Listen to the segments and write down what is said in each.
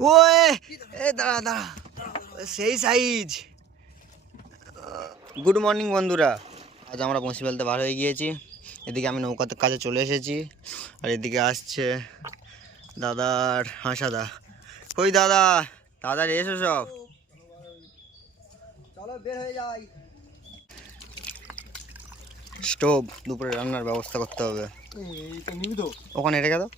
Way এ দাঁড়া দাঁড়া। সেই সাইজ। গুড মর্নিং বন্ধুরা। আজ আমরা বঁশি ফেলতে বার হয়ে গিয়েছি। এদিকে আমি নৌকাতে কাছে চলে এসেছি। আর এদিকে আসছে দাদার হাসাদা। কই দাদা? দাদার এসো সব। চলো বের হয়ে যাই। স্টোভ দুপুরে রান্নার ব্যবস্থা করতে হবে। ওখানে রেখে দাও।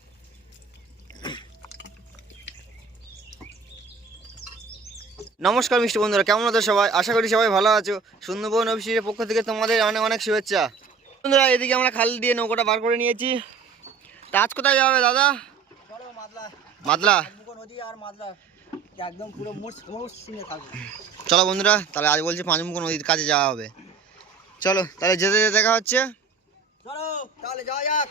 নমস্কার, মিষ্টি বন্ধুরা, কেমন আছো সবাই? আশা করি সবাই ভালো আছো। সুন্দরবন অফিসের পক্ষ থেকে তোমাদের অনেক অনেক শুভেচ্ছা। বন্ধুরা, এদিকে আমরা খাল দিয়ে নৌকাটা বার করে নিয়েছি। তা আজ কোথায় যাবে দাদা? মাদলা। চলো বন্ধুরা, তাহলে আজ বলছি পাঁচমুখ নদীর কাছে যাওয়া হবে। চলো, তাহলে যেতে যেতে দেখা হচ্ছে। চলো, তাহলে যাওয়া যাক।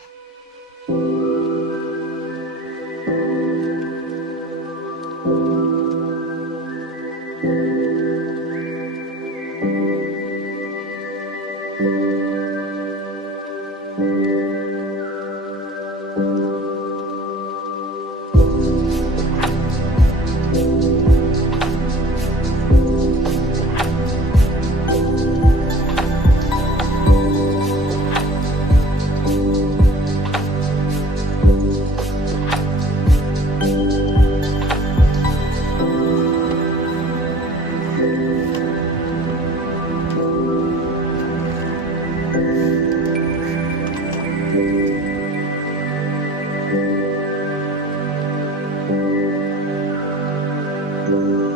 বন্ধুরা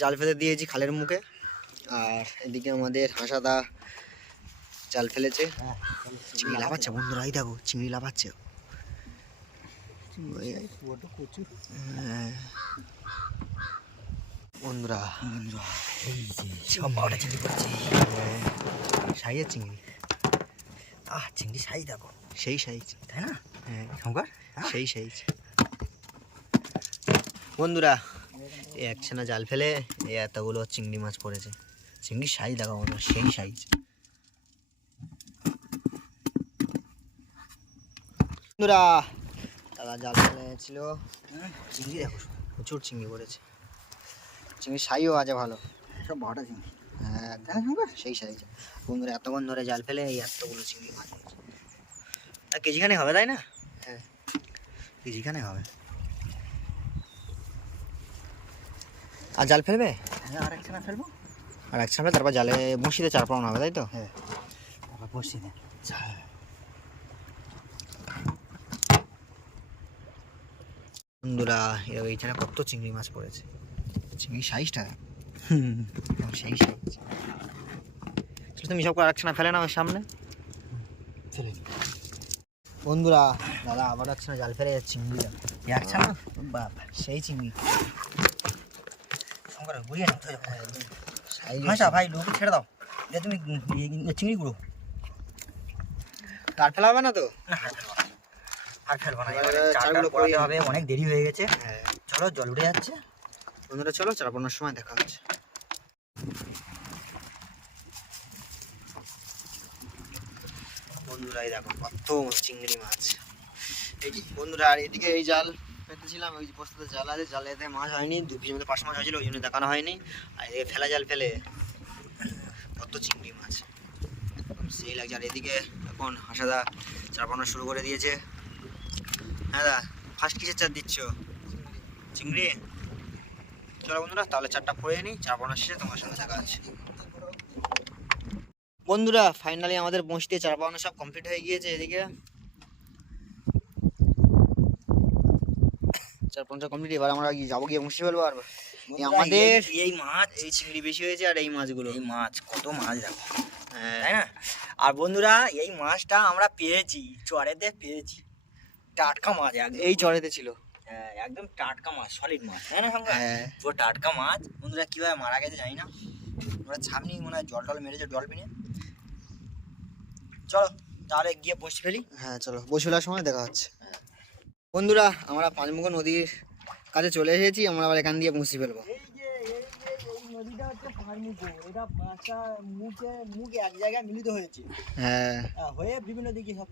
জাল ফেলে দিয়েছি খালের মুখে। আর এদিকে আমাদের হাসাদা জাল ফেলেছে। চিংড়ি লাফাচ্ছে বন্ধুরা এই দেখো চিংড়ি লাফাচ্ছে। হ্যাঁ। বন্ধুরা চিংড়ি পড়ছে চিংড়ি। আহ চিংড়ি সাইজ দেখো। সেই সাইজ তাই না? হ্যাঁ শঙ্কর সেই সাইজ। বন্ধুরা একছানা জাল ফেলে এই এতগুলো চিংড়ি মাছ পড়েছে। চিংড়ির সাইজ দেখো বন্ধুরা সেই সাইজ বন্ধুরা দাদা জাল ফেলেছিল চিংড়ি দেখো প্রচুর চিংড়ি পড়েছে। চিংড়ির সাইজও আছে ভালো। সব বারোটা চিংড়ি। হ্যাঁ সেই সাইজ বন্ধুরা এতক্ষণ ধরে জাল ফেলে এই এতগুলো চিংড়ি মাছ তা কেজিখানে হবে তাই না? হ্যাঁ। কেজিখানে হবে। আর জাল ফেলবে? হ্যাঁ আর একখানা ফেলব। আর এক সামনে তারপর জালে বসিতে চার পাউন হবে তাই তো? হ্যাঁ আবার বসি বন্ধুরা এইখানে কত চিংড়ি মাছ পড়েছে। চিংড়ি সাইজটা? একদম সেই সাইজ। তুমি সব আর একখানা ফেলে নাও এর সামনে। ফেলে বন্ধুরা দাদা আবার একখানা জাল ফেলে চিংড়ি একখানা? বাপ সেই চিংড়ি। হাসা ভাই লোকে ছেড়ে দাও। এটা তুমি চিংড়ি গুঁড়ো। না তো? না আর ফেলব না। ফেলব না চারগুলো হবে অনেক দেরি হয়ে গেছে। হ্যাঁ। চলো জল উঠে যাচ্ছে। বন্ধুরা চলো চার সময় দেখা হচ্ছে। বন্ধুরা এই দেখো কত চিংড়ি মাছ। এই বন্ধুরা আর এদিকে এই জাল। পেতেছিলাম, ওই বস্তাতে জাল আছে, জালেতে মাছ হয়নি, দু পিসের মধ্যে পাঁচ মাছ হয়েছিল, ওই জন্য দেখানো হয়নি। আর এদিকে ফেলা জাল ফেলে, কত চিংড়ি মাছ। সেই লাগছে। আর এদিকে এখন হাসাদা চার পানো শুরু করে দিয়েছে। হ্যাঁ দা ফার্স্ট কিসের চার দিচ্ছ? চিংড়ি। চলো বন্ধুরা, তাহলে চারটা পড়ে নিই চার পানোর শেষে তোমার সঙ্গে দেখা আছে বন্ধুরা ফাইনালি আমাদের দিয়ে চার পাওনা সব কমপ্লিট হয়ে গিয়েছে এদিকে। পঞ্চাশ কমপ্লিট এবার আমরা যাব গিয়ে মুছে ফেলব আর আমাদের এই- মাছ এই চিংড়ি বেশি হয়েছে আর এই মাছগুলো। এই মাছ কত মাছ দেখো হ্যাঁ। তাই না? আর বন্ধুরা এই মাছটা আমরা পেয়েছি চরেতে পেয়েছি। টাটকা মাছ এই চরেতে ছিল। হ্যাঁ, একদম টাটকা মাছ সলিড মাছ তাই না হ্যাঁ। পুরো টাটকা মাছ। বন্ধুরা কীভাবে মারা গেছে জানি না। ওরা ছামনি মনে হয় জল টল মেরেছে জল ডলফিনে চলো তাহলে গিয়ে বসে ফেলি। হ্যাঁ চলো। বসে ফেলার সময় দেখা হচ্ছে। বন্ধুরা আমরা পাঁচমুখ নদীর কাছে চলে এসেছি আমরা আবার এখান দিয়ে মুছে ফেলব। নদীটা হচ্ছে পাহাড়মুখো এটা মুখে মুখ এক জায়গায় মিলিত হয়েছে। হ্যাঁ। হয়ে বিভিন্ন দিকে সব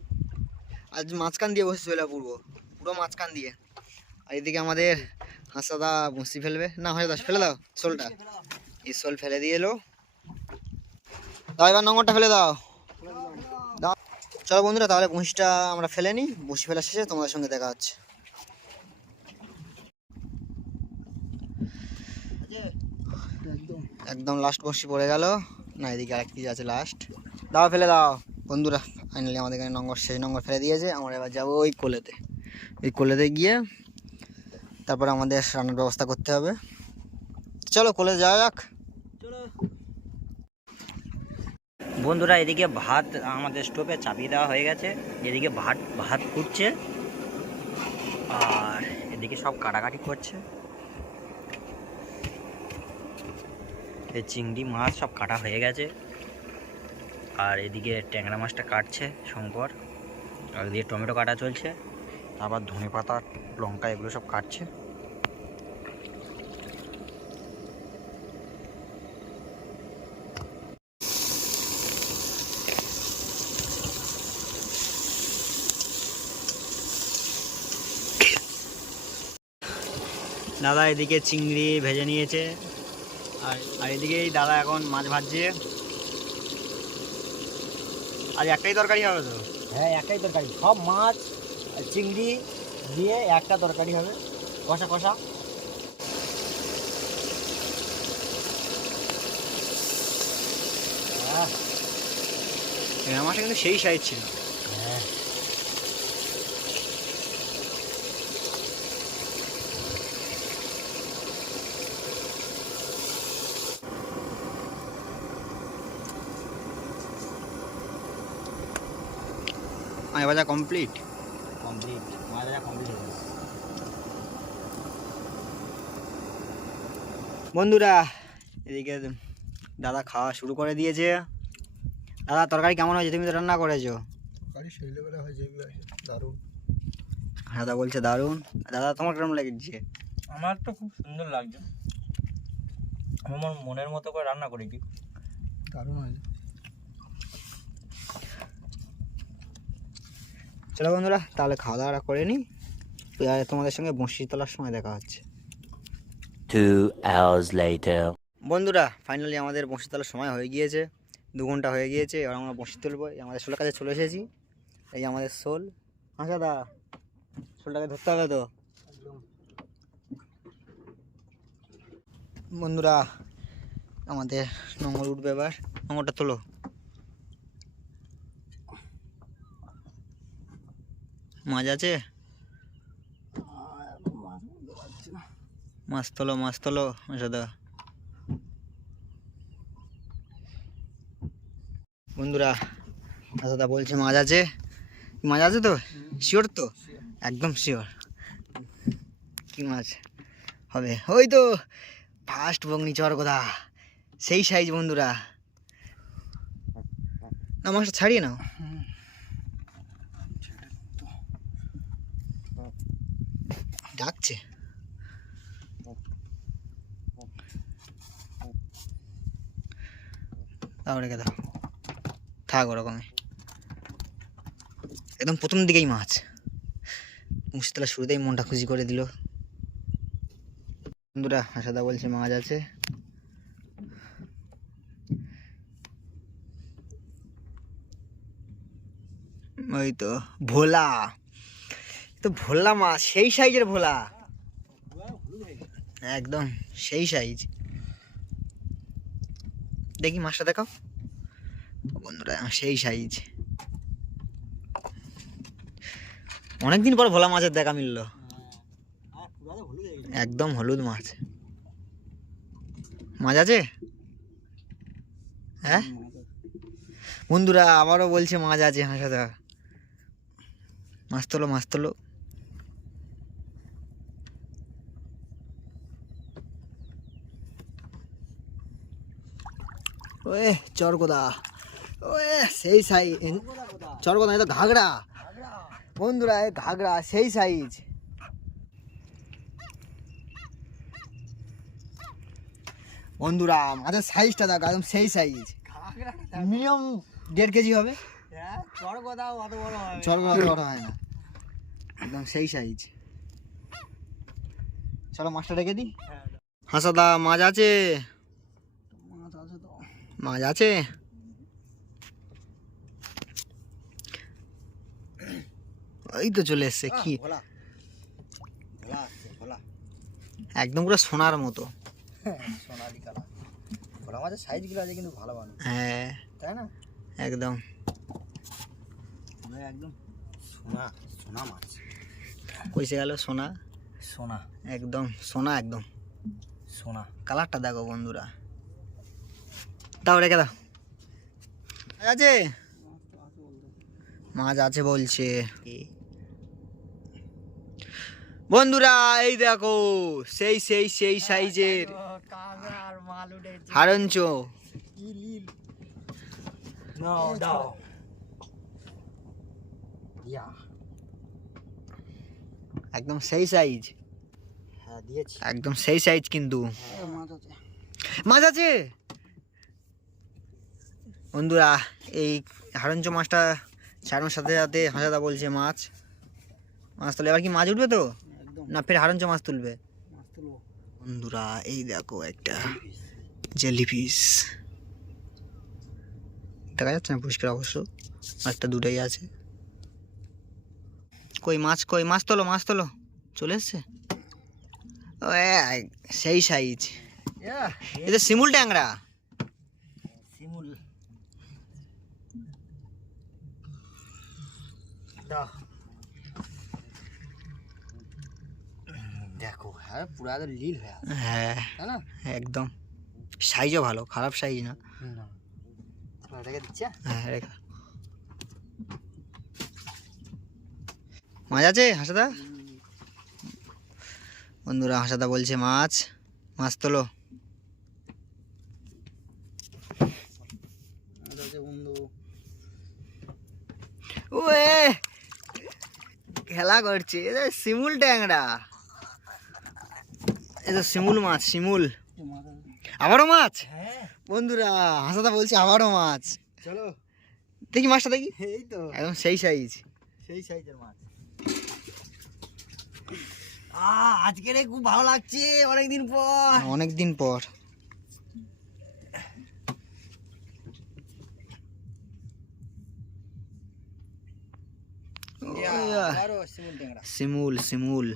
আজ মাঝখান দিয়ে বসে ফেলা পুরো পুরো মাঝখান দিয়ে। আর এদিকে আমাদের হাসাদা ফেলবে। না হয় দাস ফেলে দাও শোলটা। এই শোল ফেলে দিয়ে এলো। দাও এবার ফেলে দাও। চলো বন্ধুরা, তাহলে বঁশিটা আমরা ফেলে নিই। বসি ফেলা শেষে তোমাদের সঙ্গে দেখা হচ্ছে। একদম লাস্ট বসি পড়ে গেল। না, এদিকে আরেক পিস আছে লাস্ট দাও, ফেলে দাও। বন্ধুরা ফাইনালি আমাদের এখানে নম্বর শেষ নম্বর ফেলে দিয়েছে। আমরা এবার যাব ওই কোলেতে। ওই কোলেতে গিয়ে তারপরে আমাদের রান্নার ব্যবস্থা করতে হবে। চলো, কোলে যাওয়া যাক চলো বন্ধুরা, এদিকে ভাত আমাদের স্টোভে চাপিয়ে দেওয়া হয়ে গেছে। এদিকে ভাত ভাত ফুটছে। আর এদিকে সব কাটাকাটি করছে। এই চিংড়ি মাছ সব কাটা হয়ে গেছে। আর এদিকে ট্যাংরা মাছটা কাটছে শঙ্কর। আর এদিকে টমেটো কাটা চলছে। আবার ধনে পাতা লঙ্কা, এগুলো সব কাটছে। দাদা এদিকে চিংড়ি ভেজে নিয়েছে আর আর এদিকে দাদা এখন মাছ ভাজছে। আজ একটাই তরকারি হবে তো? হ্যাঁ একটাই তরকারি। সব মাছ আর চিংড়ি দিয়ে একটা তরকারি হবে। কষা কষা। মাছটা কিন্তু সেই সাইজ ছিল হ্যাঁ মাছ ভাজা কমপ্লিট কমপ্লিট মাছ ভাজা কমপ্লিট বন্ধুরা এদিকে দাদা খাওয়া শুরু করে দিয়েছে। দাদা তরকারি কেমন হয়েছে? তুমি তো রান্না করেছ। সেই লেভেলে হয়েছে দারুণ। দাদা বলছে দারুণ। দাদা তোমার কেমন লাগছে? আমার তো খুব সুন্দর লাগছে। আমি আমার মনের মতো করে রান্না করেছি দারুণ হয়েছে। চলো বন্ধুরা তাহলে খাওয়া দাওয়া করে নিই। তোমাদের সঙ্গে বঁশি তোলার সময় দেখা হচ্ছে। Two hours later. বন্ধুরা ফাইনালি আমাদের বঁশি তোলার সময় হয়ে গিয়েছে। দু ঘণ্টা হয়ে গিয়েছে এবার আমরা বঁশি তুলবো। এই আমাদের শোলের কাছে চলে এসেছি। এই আমাদের শোল। হাসা দা শোলটাকে ধরতে হবে তো? বন্ধুরা আমাদের নোংর উঠবে এবার। নোংরটা তোলো। মাছ আছে? মাছ তোলো মাছ তোলো হাসাদা বন্ধুরা দাদা বলছে মাছ আছে। মাছ আছে তো? শিওর তো? একদম শিওর কি মাছ হবে? ওই তো ফার্স্ট বগনি চর কথা? সেই সাইজ বন্ধুরা। না, মাছটা ছাড়িয়ে নাও। ডাকছে। থাক ওরকমই। একদম প্রথম দিকেই মাছ। মুশতলা শুরুতেই মনটা খুশি করে দিল। বন্ধুরা হাসাদা বলছে মাছ আছে। ওই তো, ভোলা। তো ভোলা মাছ সেই সাইজের ভোলা। একদম সেই সাইজ। দেখি মাছটা দেখাও। বন্ধুরা, সেই সাইজ। অনেকদিন পর ভোলা মাছের দেখা মিললো। একদম হলুদ মাছ। মাছ আছে? হ্যাঁ? বন্ধুরা, আবারও বলছে মাছ আছে হাসাদা। মাছ তোলো মাছ তোলো। ওয়ে চরকোদা ওয়ে, সেই সাইজ। চরকোদা এ তো, ঘাগড়া। বন্ধুরা এ ঘাগড়া, সেই সাইজ। বন্ধুরা মাছের সাইজটা দেখো, একদম সেই সাইজ। মিনিমাম দেড় কেজি হবে। চরকোদা অত বড় হয় না। একদম সেই সাইজ। চলো মাছটা রেখে দিই। হাসাদা, মাছ আছে? মাছ আছে এই তো চলে এসছে কি? একদম পুরো সোনার মতো। সোনালি কালার ওরা মাছের সাইজগুলো আছে কিন্তু ভালো ভালো হ্যাঁ। তাই না? একদম। একদম সোনা সোনা মাছ। কইসে গেল সোনা? সোনা। একদম সোনা একদম। সোনা। কালারটা দেখো বন্ধুরা। দাও রেখে দাও মাছ আছে? মাছ আছে বলছে। বন্ধুরা এই দেখো সেই সেই সেই সাইজের হারঞ্চ দাও একদম সেই সাইজ। হ্যাঁ একদম সেই সাইজ কিন্তু। মাছ আছে। মাছ আছে? বন্ধুরা এই হারঞ্চ মাছটা ছাড়ানোর সাথে সাথে হাসাদা বলছে মাছ। মাছ তুলে এবার কি মাছ উঠবে তো? না ফের হারঞ্চ মাছ তুলবে? বন্ধুরা এই দেখো একটা জেলি ফিস দেখা যাচ্ছে না পরিষ্কার অবশ্য? মাছটা দুটোই আছে। কই মাছ কই মাছ তোলো মাছ তোলো। চলে এসছে? সেই সাইজ। এটা শিমুল ট্যাংরা শিমুল দাও দেখো হ্যাঁ পুরো একদম লীল হয়ে হ্যাঁ না? একদম। সাইজও ভালো খারাপ সাইজ না। না। রেখে দিচ্ছে হ্যাঁ? রেখা মাছ আছে হাসাদা? বন্ধুরা হাসাদা বলছে মাছ। মাছ তোলো বন্ধু ওয়ে খেলা করছে। এ শিমুল ট্যাংরা। এ তো শিমুল মাছ শিমুল। আবারও মাছ? হ্যাঁ। বন্ধুরা হাসাদা বলছে আবারও মাছ। চলো। দেখি মাছটা দেখি। এই তো। একদম সেই সাইজ সেই সাইজের মাছ। আ আজকে রে খুব ভালো লাগছে অনেকদিন পর। অনেক দিন পর। শিমুল শিমুল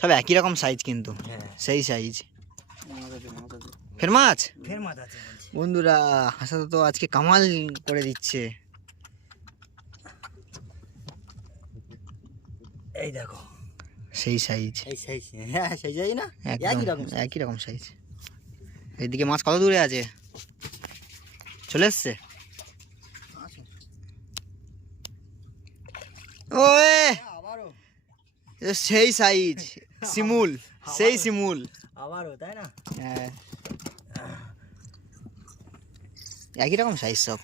সব একই রকম সাইজ কিন্তু। হ্যাঁ। সেই সাইজ ফের মাছ? ফের মাছ আছে বন্ধুরা হাসাদা তো আজকে কামাল করে দিচ্ছে। এই দেখো। সেই সাইজ এই সাইজ হ্যাঁ সেই সাইজ না? একই রকম একই রকম সাইজ এইদিকে মাছ কত দূরে আছে? চলে এসছে আছে ওয়ে। আবারও। সেই সাইজ শিমুল সেই শিমুল। আবারও তাই না? হ্যাঁ। একই রকম সাইজ সব।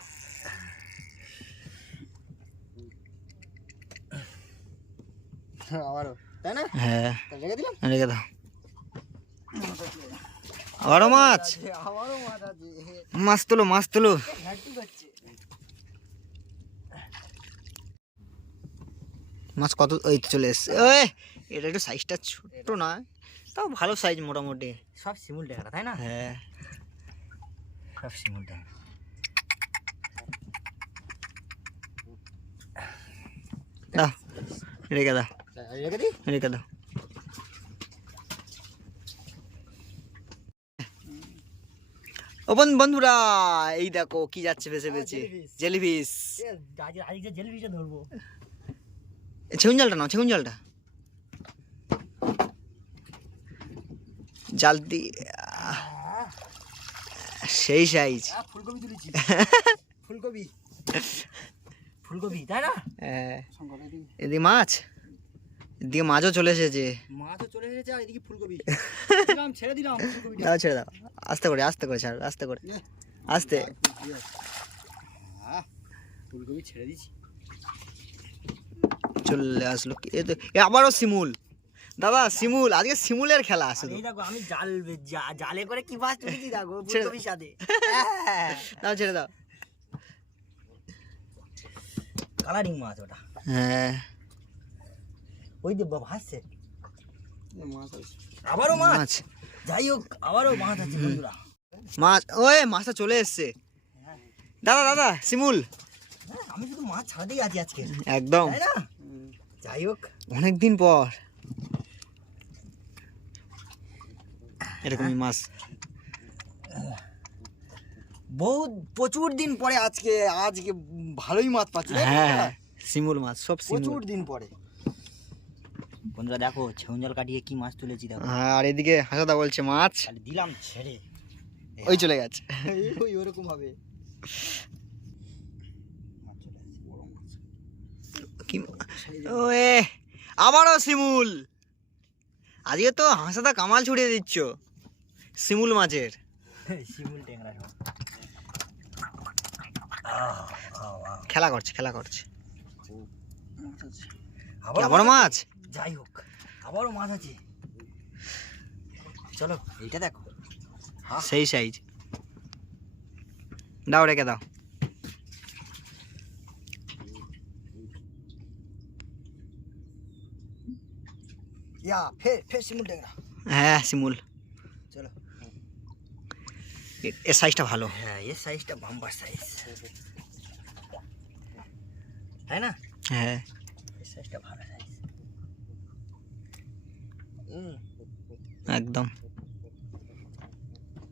আবারও তাই না? হ্যাঁ। রেখে দিলাম? রেখে দাও। আবারও মাছ। মাছ তোলো মাছ তোলো ঘাটতি করছে মাছ কত ওই চলে এসছে। ওই এটা একটু সাইজটা ছোট না তাও ভালো সাইজ মোটামুটি। সব শিমুল ট্যাংরা তাই না? হ্যাঁ। সব শিমুল ট্যাংরা দাও রেখে দাও। রেখে দিই? রেখে দাও। ও বন্ধুরা এই দেখো কি যাচ্ছে ভেসে ভেসে। jellyfish। জেলিফিস আজ ধরবো। ছেগুন জালটা নাও ছেগুন জলটা। জাল দিয়ে সেই সাইজ ফুলকপি তুলেছি। ফুলকপি। ফুলকপি তাই না? হ্যাঁ। এদিকে মাছ। এদিকে মাছও চলে এসেছে। মাছও চলে এসেছে আর এদিকে ফুলকপি। দিলাম ছেড়ে দিলাম ফুলকপিটা। দাও ছেড়ে দাও। আস্তে করে আস্তে করে ছাড় আস্তে করে। আস্তে। ফুলকপি ছেড়ে দিচ্ছি। চলে আসলো। এ তো আবারও শিমুল। দাদা শিমুল আজকে শিমুলের খেলা এই দেখো আমি জাল জালে করে কি মাছ তুলেছি দেখো ছেড়ে- সাথে দাও ছেড়ে দাও। কালারিং মাছ ওটা। হ্যাঁ। ওই যে বাবা হাসছে। আবারও মাছ? মাছ। যাই হোক আবারও মাছ আছে বন্ধুরা। মাছ ওই মাছটা চলে এসছে। দাদা দাদা শিমুল। হ্যাঁ, আমি শুধু মাছ ছাড়াতেই আছি আজকে। একদম। তাই না? যাই হোক। অনেক দিন পর। এরকমই মাছ। বহুত প্রচুর দিন পরে আজকে আজকে ভালোই মাছ পাচ্ছি হ্যাঁ শিমুল মাছ সব প্রচুর দিন পরে। বন্ধুরা দেখো ছেউন জল কাটিয়ে কি মাছ তুলেছি দেখো। হ্যাঁ আর এদিকে হাসাদা বলছে মাছ? দিলাম ছেড়ে। ওই চলে গেছে। ওই ওরকম হবে। কি ওয়ে আবারও শিমুল। আজকে তো হাসাদা কামাল ছুড়িয়ে দিচ্ছ শিমুল মাছের। শিমুল ট্যাংরা খেলা করছে খেলা করছে। আবার আবারও মাছ যাই হোক আবারও মাছ আছে। চলো এইটা দেখো। সেই সাইজ দাও রেখে দাও। ইয়া ফের ফের শিমুল ট্যাংরা হ্যাঁ শিমুল চলো এ- এর সাইজটা ভালো হ্যাঁ এর সাইজটা বাম্বার সাইজ তাই না হ্যাঁ এর সাইজটা ভালো সাইজ একদম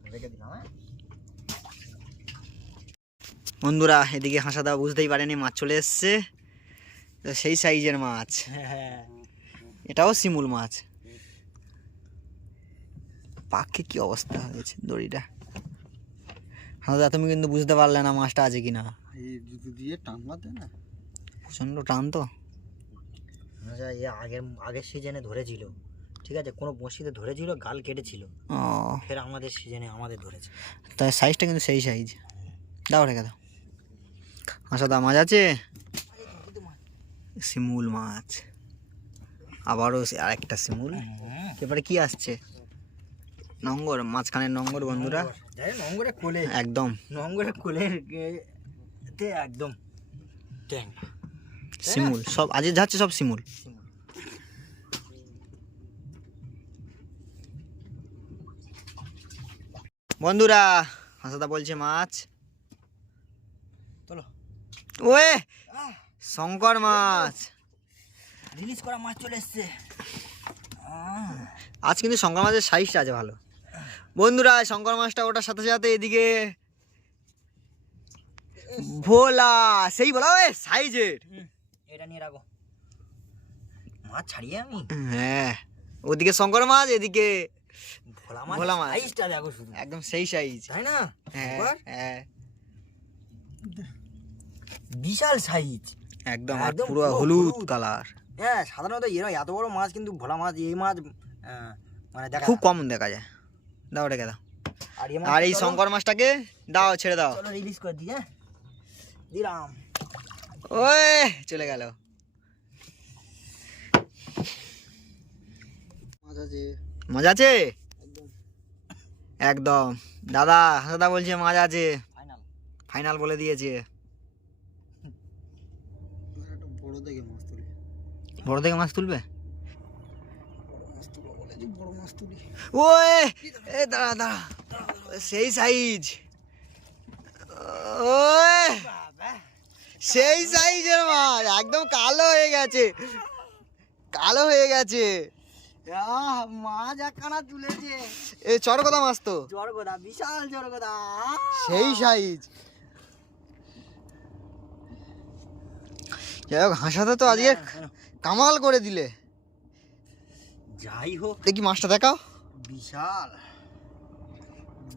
রেখে দিলাম হ্যাঁ বন্ধুরা এদিকে হাসা হাসাদা বুঝতেই পারেনি মাছ চলে এসছে তো সেই সাইজের মাছ হ্যাঁ এটাও শিমুল মাছ। পাকে কি অবস্থা হয়েছে দড়িটা? দাদা তুমি কিন্তু বুঝতে পারলে না মাছটা আছে কিনা। এই জুতো দিয়ে টান মারতে না? প্রচণ্ড টান তো। আচ্ছা এ আগের আগের সিজনে ধরেছিল। ঠিক আছে কোনো বঁশিতে ধরেছিল গাল কেটেছিল। ও। ফের আমাদের সিজনে আমাদের ধরেছে। তাই সাইজটা কিন্তু সেই সাইজ দাও রেখে দাও। হাসাদা মাছ আছে? শিমুল মাছ। আবারও সে- আরেকটা শিমুল। এবারে কি আসছে? নঙ্গর মাঝখানের নঙ্গর বন্ধুরা। নঙ্গরে কোলে। একদম। নঙ্গরে কোলের তে একদম। শিমুল সব আজ যাচ্ছে সব শিমুল। বন্ধুরা হাসাদা বলছে মাছ। চলো ওয়ে! শঙ্কর মাছ। রিলিজ করা মাছ চলে এসছে। আজ কিন্তু শঙ্কর মাছের সাইজটা আছে ভালো। বন্ধুরা শঙ্কর মাছটা ওটার সাথে সাথে এদিকে ভোলা সেই ভোলা ওই সাইজের এটা নিয়ে রাখো। মাছ ছাড়িয়ে আমি? হ্যাঁ ওদিকে শঙ্কর মাছ এদিকে ভোলা মাছ? ভোলা মাছ। সাইজটা দেখো শুধু। একদম সেই সাইজ তাই না? হ্যাঁ হ্যাঁ। বিশাল সাইজ একদম আর পুরো হলুদ। কালার হ্যাঁ সাধারণত এরা এত বড় মাছ কিন্তু ভোলা মাছ এই মাছ মানে দেখা খুব কম দেখা যায়। দাও রেখে দাও। আর এই শঙ্কর মাছটাকে দাও ছেড়ে দাও। চলো রিলিজ করে দিই হ্যাঁ? দিলাম। ওই চলে গেল। মজা আছে। একদম। দাদা দাদা বলছে মাছ আছে। ফাইনাল ফাইনাল বলে দিয়েছে। বড় দেখে বড় থেকে মাছ তুলবে? এ দাঁড়া দাঁড়া সেই সাইজ ওই সেই সাইজের মাছ একদম কালো হয়ে গেছে। কালো হয়ে গেছে। আহ, মাছ একখানা তুলেছে। এ চরকদা মাছ তো। বিশাল সেই সাইজ যাই হোক হাসাতে তো আজকে কামাল করে দিলে। যাই হোক। দেখি মাছটা দেখাও। বিশাল।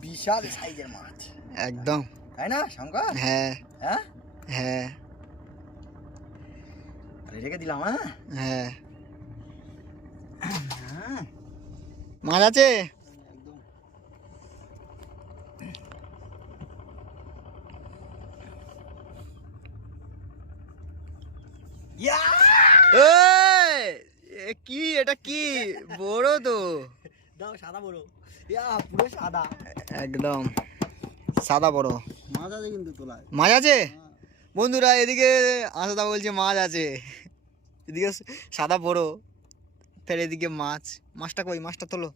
বিশাল সাইজের মাছ। একদম। তাই না শঙ্কর? হ্যাঁ। হ্যাঁ? হ্যাঁ। রেখে দিলাম হ্যাঁ? হ্যাঁ। হ্যাঁ। মাছ আছে? এ কি এটা কি? বড় তো। দাও সাদা বড়। ইয়া পুরো সাদা। একদম। সাদা বড়। মাছ আছে কিন্তু তোলায়। মাছ আছে? বন্ধুরা এদিকে আসাদা বলছে মাছ আছে। এদিকে সাদা বড়। ফের এদিকে মাছ। মাছটা কই? মাছটা তোলো।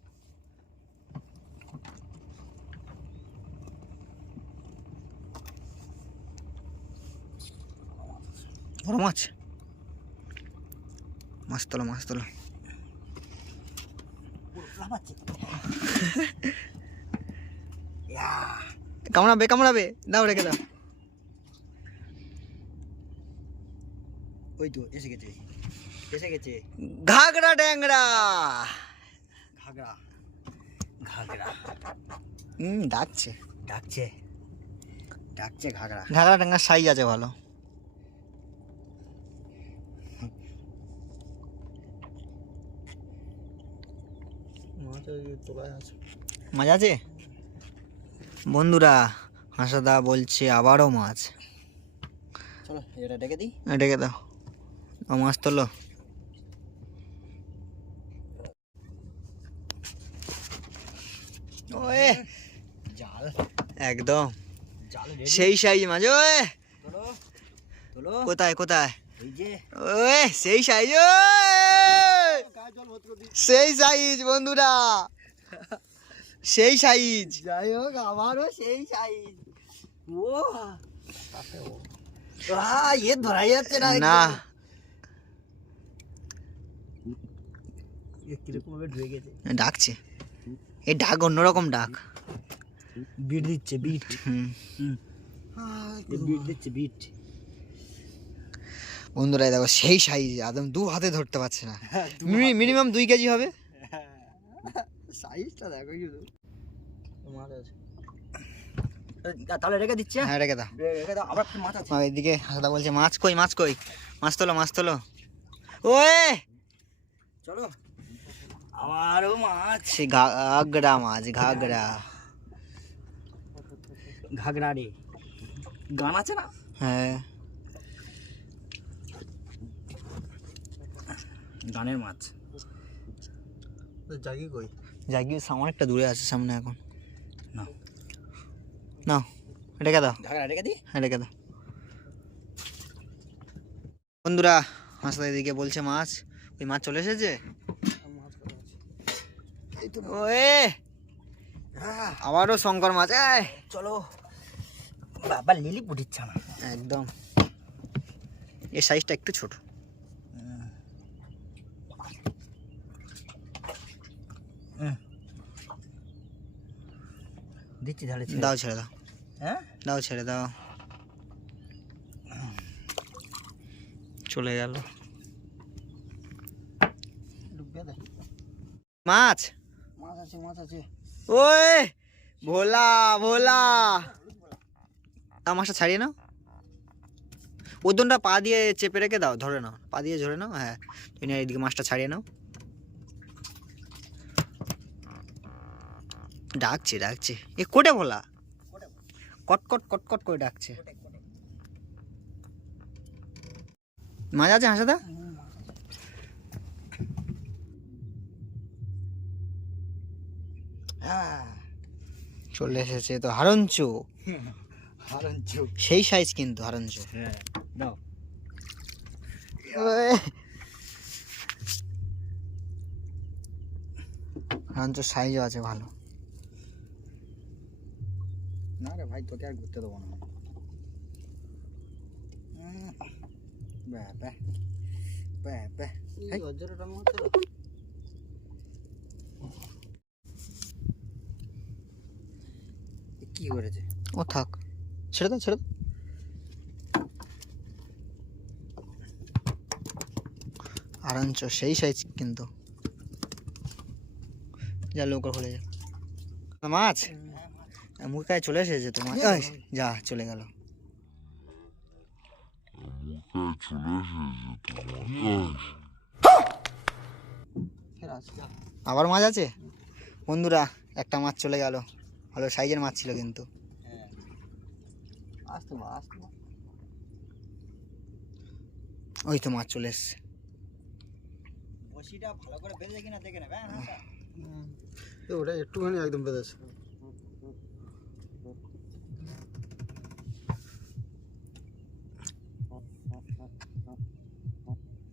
বড় মাছ। মাছ তোলো মাছ তোলো কামড়াবে কামড়াবে দাও রেখে দাও ওই তো এসে গেছে এসে গেছে ঘাগরা ট্যাংরা ঘাগরা ঘাগরা হুম ডাকছে ডাকছে ডাকছে ঘাগরা ঘাগরা ট্যাংরার সাইজ আছে ভালো মাছ আছে? বন্ধুরা হাসাদা বলছে আবারও মাছ। চলো এটা ডেকে দিই। ডেকে দাও। ও মাছ তোলো। ওয়ে জাল। একদম। সেই সাইজ মাছ ওয়ে। কোথায় কোথায়? ওয়ে সেই সাইজ সেই সাইজ বন্ধুরা। সেই সাইজ। যাই হোক আমারও সেই সাইজ। ও এ ধরাই যাচ্ছে না না। ডাকছে। এই ডাক অন্যরকম ডাক। বিট দিচ্ছে বিট। হুম। বিট দিচ্ছে বিট। বন্ধুরা দেখো সেই সাইজ একদম দু হাতে ধরতে পারছে না। হ্যাঁ, মিনিমাম দুই কেজি হবে? সাইজটা দেখো শুধু। তাহলে রেখে দিচ্ছে হ্যাঁ? রেখে দাও। রেখে দাও আবার মাছ আছে। এদিকে হাসদা বলছে মাছ কই মাছ কই? মাছ তোলো মাছ তোলো। ওয়ে! চলো। আবারও মাছ। মাছ ঘাগরা। ঘাগরা রে। গান আছে না? হ্যাঁ। গানের মাছ। জাগি কই? জাগি অনেকটা দূরে আছে সামনে এখন। না। নাও রেখে দাও? রেখে দি? হ্যাঁ রেখে দাও। বন্ধুরা হাসদা এদিকে বলছে মাছ। ওই মাছ চলে এসেছে? এই তো ওয়ে! হ্যাঁ, আবারও শঙ্কর মাছ এই! চলো। বাবা লিলি পুটিচ্ছে না। একদম। এর সাইজটা একটু ছোট। দিচ্ছি ধারে দাও ছেড়ে দাও। হ্যাঁ? দাও ছেড়ে দাও। চলে গেল। মাছ? মাছ আছে মাছ আছে। ওই ভোলা ভোলা। তা মাছটা ছাড়িয়ে নাও। ওজনটা পা দিয়ে চেপে রেখে দাও ধরে নাও। পা দিয়ে ধরে নাও হ্যাঁ। তুমি এদিকে মাছটা ছাড়িয়ে নাও। ডাকছে ডাকছে। এ কোটে ভোলা কটকট কট কট কট করে ডাকছে। মাছ আছে হাসাদা? হ্যাঁ। চলে এসেছে তো হারঞ্চু। হারন চোখ সেই সাইজ কিন্তু হারঞ্চু। হ্যাঁ হারঞ্চুর সাইজও আছে ভালো। না রে ভাই তোকে আর ঘুরতে দেবো না। ব্যাহ, ব্যাহ। হেই। এ কি করেছে? ও থাক। ছেড়ে দাও ছেড়ে দাও আরাঞ্চ সেই সাইজ কিন্তু। যা লোক খুলে যা। মাছ? মুখ কাছে চলে এসেছে তো মাছ ওই, যা চলে গেল। আবার মাছ আছে? বন্ধুরা একটা মাছ চলে গেল। ভালো সাইজের মাছ ছিল কিন্তু। ওই তো মাছ চলে এসছে। ভালো করে বেঁধে কিনা দেখে নেবে হ্যাঁ ওটা একটুখানি একদম বেঁধেছে।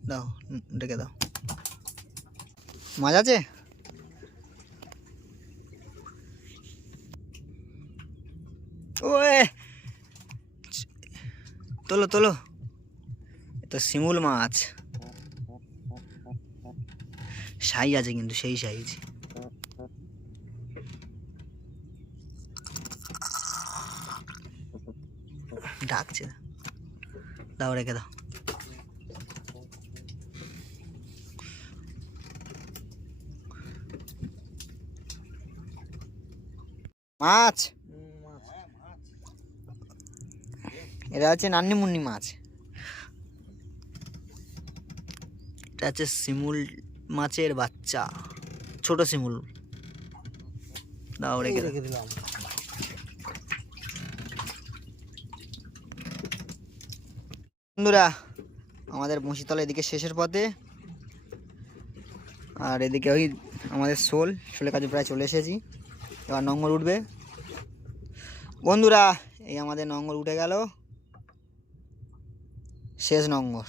দাও, ডেকে দাও। মাছ আছে ওয়ে! তোলো তোলো। তো শিমুল মাছ। সাইজ আছে কিন্তু, সেই সাইজ। ডাকছে। দাও, রেখে দাও। মাছ? এটা হচ্ছে নান্নি মুন্নি মাছ। এটা হচ্ছে শিমুল মাছের বাচ্চা। ছোট শিমুল। দাও রেখে রেখে দিলাম। বন্ধুরা আমাদের বংশীতলা এদিকে শেষের পথে। আর এদিকে ওই আমাদের শোল শোলের কাছে প্রায় চলে এসেছি। এবার নঙ্গল উঠবে। বন্ধুরা এই আমাদের নঙ্গর উঠে গেল। শেষ নঙ্গর।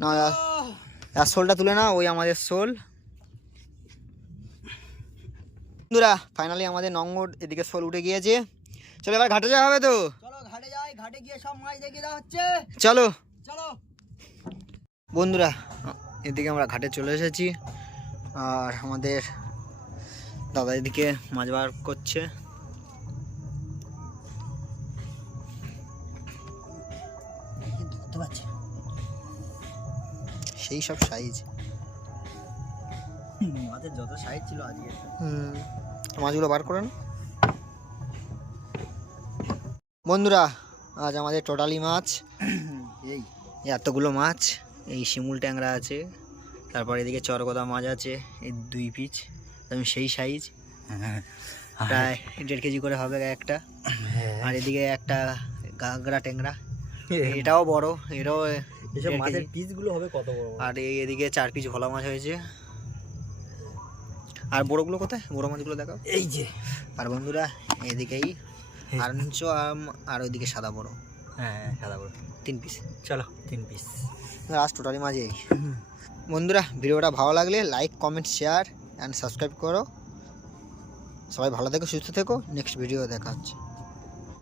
না আর- শোলটা তুলে না ওই আমাদের শোল। বন্ধুরা ফাইনালি আমাদের নঙ্গর এদিকে শোল উঠে গিয়েছে। চলো এবার ঘাটে যাওয়া হবে তো? চলো। বন্ধুরা এদিকে আমরা ঘাটে চলে এসেছি। আর আমাদের দাদা এদিকে মাছ বার করছে। সেই সব সাইজ মাছের যত সাইজ ছিল আজকে। মাছগুলো বার করেন বন্ধুরা আজ আমাদের টোটালি মাছ। এই। এতগুলো মাছ এই শিমুল ট্যাংরা আছে তারপর এদিকে চরগদা মাছ আছে এই দুই পিচ একদম সেই সাইজ প্রায় দেড় কেজি করে হবে একটা। আর এদিকে একটা গাগরা ট্যাংরা। এটাও বড় এটাও এসব মাছের পিসগুলো হবে কত বড়? আর এই এদিকে চার পিস ভোলা মাছ হয়েছে। আর বড়গুলো কোথায়? বড় মাছগুলো দেখাও। এই যে। আর বন্ধুরা এদিকেই আরঞ্চ আর ওইদিকে সাদা বড়। হ্যাঁ সাদা বড়। তিন পিস চলো তিন পিস লাস্ট টোটালি মাঝে বন্ধুরা ভিডিওটা ভালো লাগলে like comment share and subscribe করো। সবাই ভালো থেকো সুস্থ থেকো। নেক্সট ভিডিও দেখা হচ্ছে।